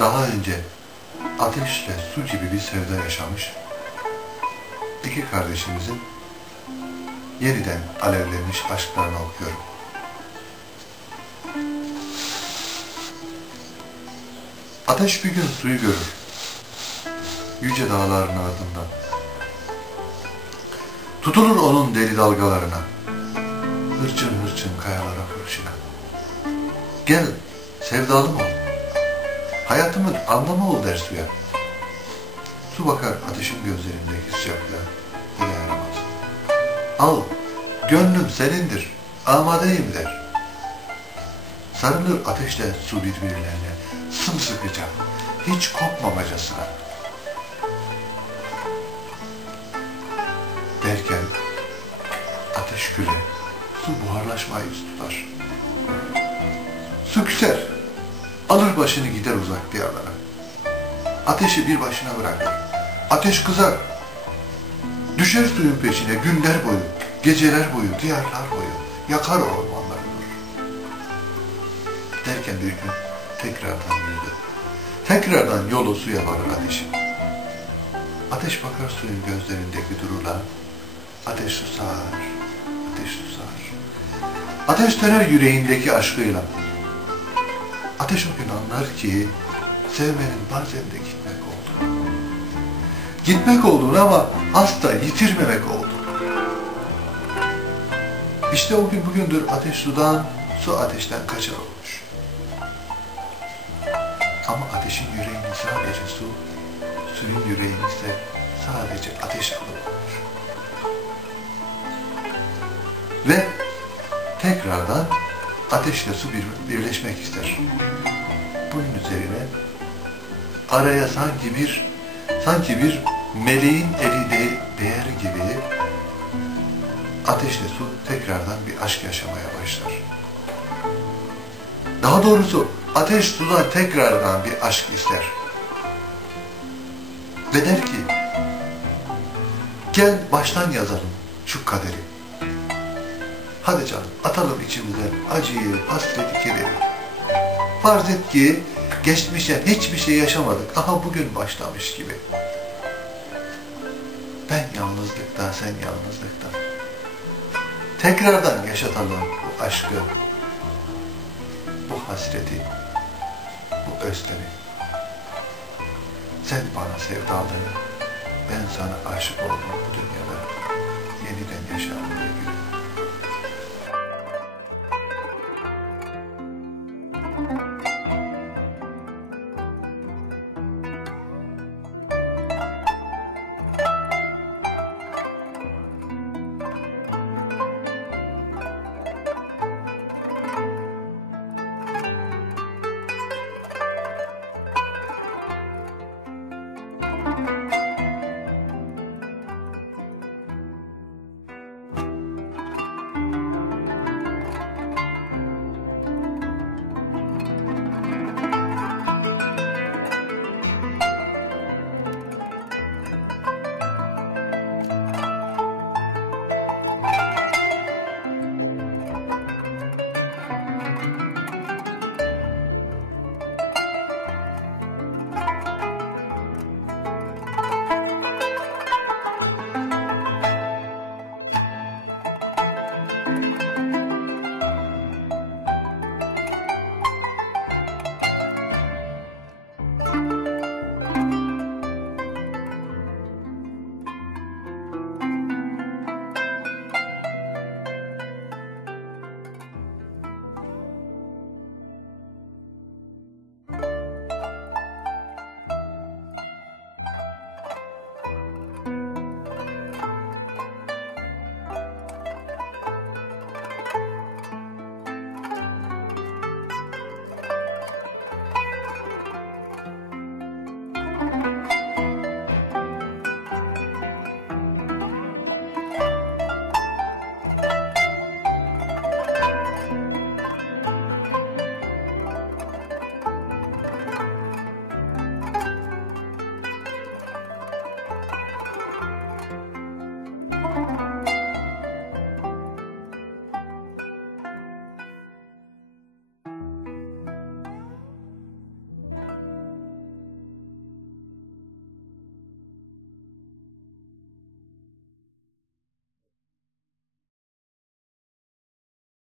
daha önce ateşle su gibi bir sevda yaşamış iki kardeşimizin yeniden alevlenmiş aşklarını okuyorum. Ateş bir gün suyu görür. Yüce dağların ardından. Tutulur onun deli dalgalarına. Hırçın hırçın kayalara fırışına. Gel sevdalım ol. Hayatımın anlamı ol der suya. Su bakar ateşin gözlerindeki sıcaklığa. Dile. Al gönlüm senindir. Amadeyim der. Sarılır ateşle su birbirlerine. Sımsıkıca. Hiç kopmamacasına. Derken ateş küle, su buharlaşmayı tutar. Su küser, alır başını gider uzak diyarlara. Ateşi bir başına bırakır. Ateş kızar. Düşer suyun peşine günler boyu, geceler boyu, diyarlar boyu. Yakar o ormanları durur. Derken bir gün tekrardan yürüdü. Tekrardan yolu suya varır ateşin. Ateş bakar suyun gözlerindeki durula. Ateş susar, ateş susar. Ateş döner yüreğindeki aşkıyla. Ateş o gün anlar ki sevmenin bazen de gitmek olduğunu. Gitmek olduğunu ama asla yitirmemek olduğunu. İşte o gün bugündür ateş sudan, su ateşten kaçar olmuş. Ama ateşin yüreğini sadece su, suyun yüreğini ise sadece ateş alır. Ve tekrardan ateşle su bir, birleşmek ister. Bunun üzerine araya sanki bir sanki bir meleğin eli de, değer gibi ateşle su tekrardan bir aşk yaşamaya başlar. Daha doğrusu ateş sudan tekrardan bir aşk ister. Ve der ki gel baştan yazalım şu kaderi. Hadi canım atalım içimizden acıyı, hasreti, kederi. Farz et ki geçmişten hiçbir şey yaşamadık. Aha bugün başlamış gibi. Ben yalnızlıkta, sen yalnızlıkta. Tekrardan yaşatalım bu aşkı, bu hasreti, bu özlemi. Sen bana sevdalıyım, ben sana aşık oldum bu dünyada. Yeniden yaşam